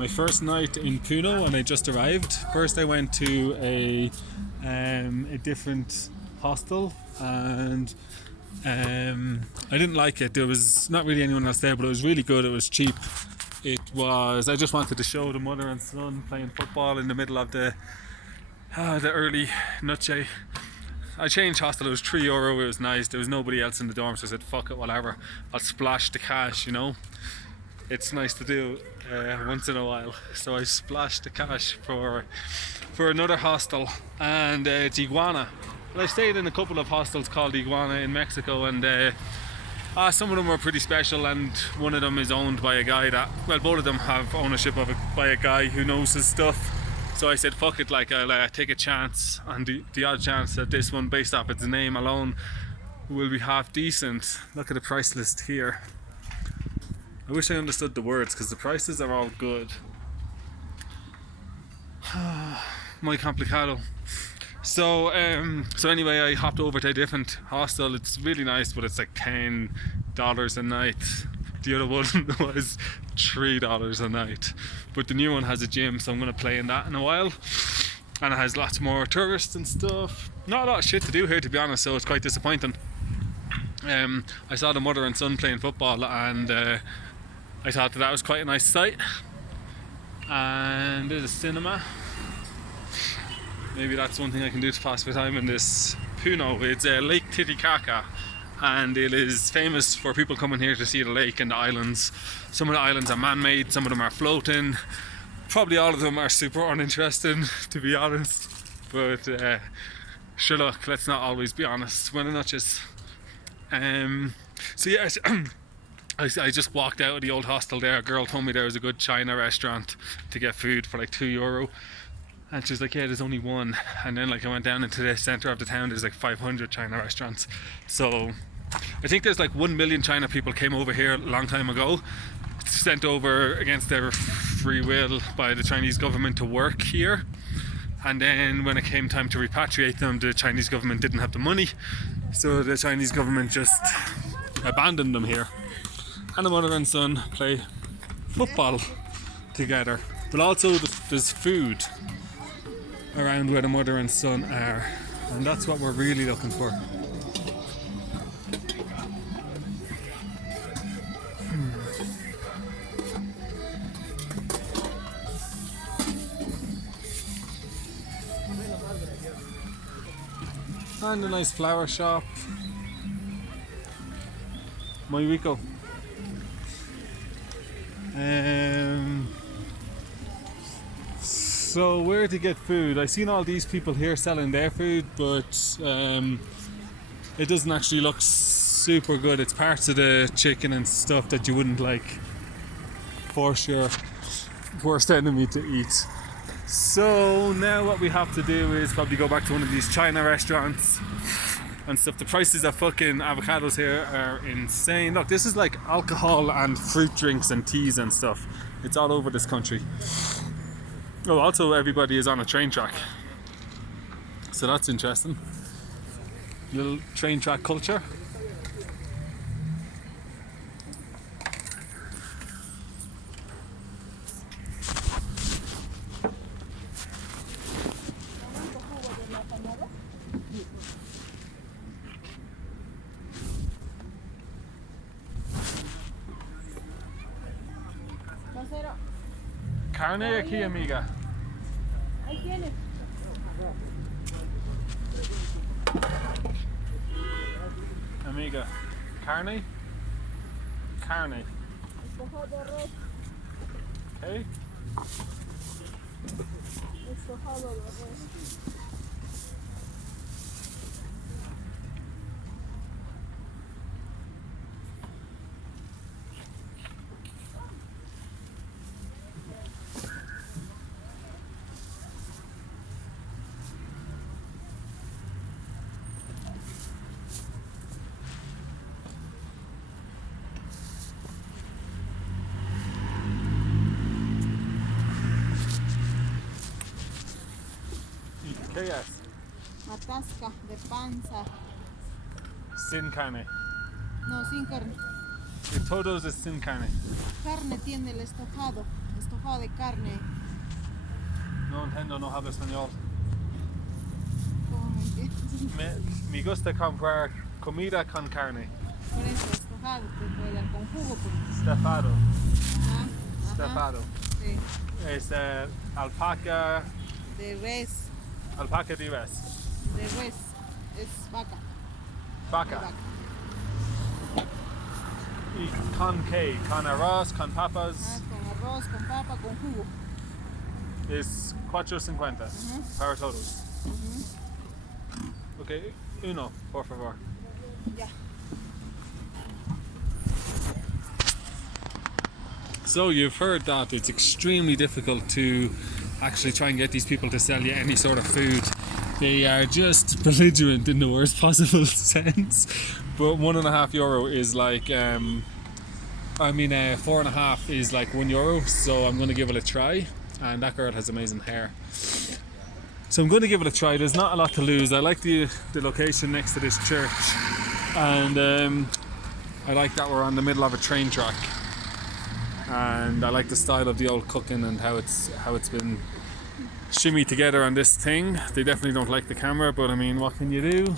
my first night in Puno when I just arrived. First I went to a different hostel, and I didn't like it. There was not really anyone else there, but it was really good. It was cheap. I just wanted to show the mother and son playing football in the middle of the early nutshade. I changed hostel. It was €3. It was nice. There was nobody else in the dorm, so I said fuck it, whatever, I'll splash the cash, you know. It's nice to do once in a while. So I splashed the cash for another hostel, and it's Iguana. Well, I stayed in a couple of hostels called Iguana in Mexico, and some of them were pretty special, and one of them is owned by a guy both of them have ownership by a guy who knows his stuff. So I said fuck it, like I'll take a chance on the odd chance that this one, based off its name alone, will be half decent. Look at the price list here. I wish I understood the words because the prices are all good. Muy complicado. So anyway, I hopped over to a different hostel. It's really nice, but it's like $10 a night. The other one was $3 a night. But the new one has a gym, so I'm going to play in that in a while. And it has lots more tourists and stuff. Not a lot of shit to do here, to be honest, so it's quite disappointing. I saw the mother and son playing football, and I thought that was quite a nice sight. And there's a cinema. Maybe that's one thing I can do to pass my time in this Puno. It's Lake Titicaca, and it is famous for people coming here to see the lake and the islands. Some of the islands are man-made, some of them are floating. Probably all of them are super uninteresting, to be honest. But sure, look, let's not always be honest. When not just. So yeah, I just walked out of the old hostel there. A girl told me there was a good China restaurant to get food for like €2. And she's like, yeah, there's only one. And then like I went down into the centre of the town, there's like 500 China restaurants. So I think there's like 1 million China people came over here a long time ago, sent over against their free will by the Chinese government to work here. And then when it came time to repatriate them, the Chinese government didn't have the money. So the Chinese government just abandoned them here. And the mother and son play football together. But also there's food around where the mother and son are, and that's what we're really looking for. And a nice flower shop. Muy rico. So where to get food? I've seen all these people here selling their food, but it doesn't actually look super good. It's parts of the chicken and stuff that you wouldn't like, for sure. Worst enemy to eat. So now what we have to do is probably go back to one of these China restaurants and stuff. The prices of fucking avocados here are insane. Look, this is like alcohol and fruit drinks and teas and stuff. It's all over this country. Oh, also everybody is on a train track, so that's interesting. Little train track culture. Carne aquí, amiga. Ahí tienes. Amiga, carne? Carne. Estofado de res. Okay. Estofado de res. ¿Qué es? Atasca de panza. Sin carne. No, sin carne. Y todos es sin carne. Carne tiene el estofado. Estofado de carne. No entiendo, no hablo español. ¿Cómo me entiendes? Me gusta comprar comida con carne. Por eso, estofado, pues puede dar con jugo. Stefado. Ajá. Stefado. Sí. Es alpaca. De res. Alpaca de res. De res. Es vaca. De Vaca. vaca. Y con qué? Con arroz, con Ah, papas. con arroz, con papa, con jugo. Es 4.50 para todos. Ok, uno, por favor. Ya. So you've heard that it's extremely difficult to actually try and get these people to sell you any sort of food. They are just belligerent in the worst possible sense. But €1.5 is like, 4.5 is like €1. So I'm going to give it a try. And that girl has amazing hair. So I'm going to give it a try. There's not a lot to lose. I like the location next to this church, and I like that we're on the middle of a train track, and I like the style of the old cooking and how it's been shimmied together on this thing. They definitely don't like the camera, but I mean, what can you do?